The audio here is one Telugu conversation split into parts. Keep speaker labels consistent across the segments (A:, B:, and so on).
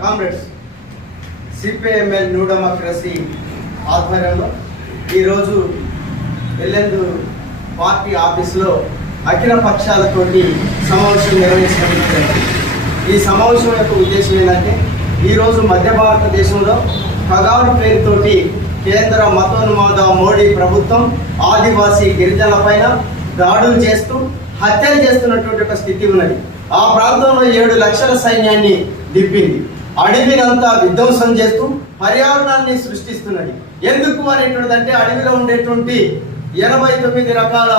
A: కామ్రేడ్స్ సిపిఎంఎల్ న్యూ డెమోక్రసీ ఆధ్వర్యంలో ఈరోజు ఎల్లెందు పార్టీ ఆఫీస్లో అఖిల పక్షాలతోటి సమావేశం నిర్వహించడం ఈ సమావేశం యొక్క ఉద్దేశం ఏంటంటే ఈరోజు మధ్య భారతదేశంలో కగారు పేరుతోటి కేంద్ర మతోన్మాద మోడీ ప్రభుత్వం ఆదివాసీ గిరిజనులపైన దాడులు చేస్తూ హత్యలు చేస్తున్నటువంటి ఒక స్థితి ఉన్నది. ఆ ప్రాంతంలో ఏడు లక్షల సైన్యాన్ని దిప్పింది అడవినంతా విధ్వంసం చేస్తూ పర్యావరణాన్ని సృష్టిస్తున్నది. ఎందుకు అనేటువంటిదంటే అడవిలో ఉండేటువంటి ఎనభై తొమ్మిది రకాల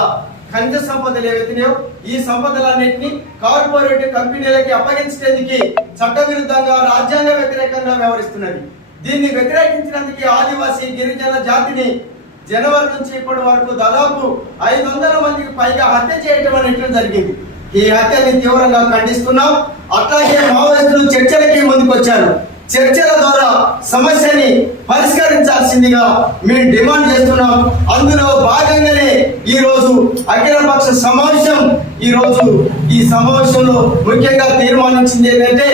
A: ఖనిజ సంపదలు ఏవైతున్నాయో ఈ సంపదలన్నింటినీ కార్పొరేట్ కంపెనీలకి అప్పగించడానికి చట్టవిరుద్ధంగా రాజ్యాంగ వ్యతిరేకంగా వ్యవహరిస్తున్నది. దీన్ని వ్యతిరేకించినందుకు ఆదివాసీ గిరిజన జాతిని జనవరి నుంచి ఇప్పటి వరకు దాదాపు ఐదు వందల మందికి పైగా హత్య చేయటం అనేటువంటి జరిగింది. ఈ హత్యని తీవ్రంగా ఖండిస్తున్నాం. అట్లాగే మావోయిస్టులు చర్చలకి ముందుకొచ్చారు. చర్చల ద్వారా సమస్యని పరిష్కరించాల్సిందిగా మేము డిమాండ్ చేస్తున్నాం. అందులో భాగంగానే ఈరోజు అఖిలపక్ష సమావేశం ఈరోజు ఈ సమావేశంలో ముఖ్యంగా తీర్మానించింది ఏంటంటే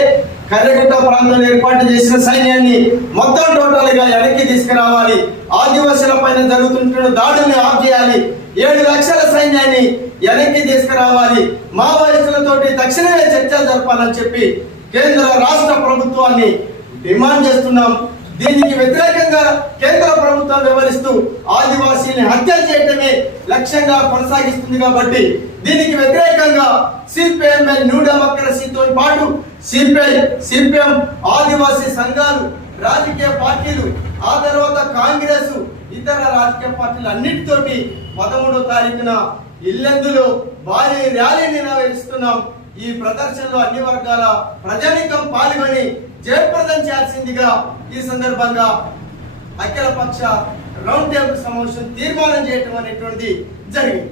A: కర్రగుట్ట ప్రాంతంలో ఏర్పాటు చేసిన సైన్యాన్ని మొత్తం టోటల్గా వెనక్కి తీసుకురావాలి. ఆదివాసుల పైన జరుగుతుంటున్న దాడుల్ని ఆఫ్ చేయాలి ఏడు లక్షల సైన్యాన్ని వెనక్కి తీసుకురావాలి. మావోయిస్టులతోటి తక్షణమే చర్చలు జరపాలని చెప్పి కేంద్ర రాష్ట్ర ప్రభుత్వాన్ని డిమాండ్ చేస్తున్నాం. దీనికి వ్యతిరేకంగా కేంద్ర ప్రభుత్వం వ్యవహరిస్తూ ఆదివాసీని హత్య చేయటమే లక్ష్యంగా కొనసాగిస్తుంది కాబట్టి దీనికి వ్యతిరేకంగా సిపిఎంఎల్ న్యూ డెమోక్రసీతో పాటు సిపిఐ సిపిఎం ఆదివాసీ సంఘాలు రాజకీయ పార్టీలు ఆ తర్వాత కాంగ్రెస్ రాజకీయ పార్టీలు అన్నిటితోటి పదమూడో తారీఖున ఇల్లెందులో భారీ ర్యాలీ నిర్వహిస్తున్నాం. ఈ ప్రదర్శనలో అన్ని వర్గాల ప్రజానీకం పాల్గొని జయప్రదం చేయాల్సిందిగా ఈ సందర్భంగా అఖిల పక్ష రౌండ్ టేబుల్ సమావేశం తీర్మానం చేయటం అనేటువంటిది జరిగింది.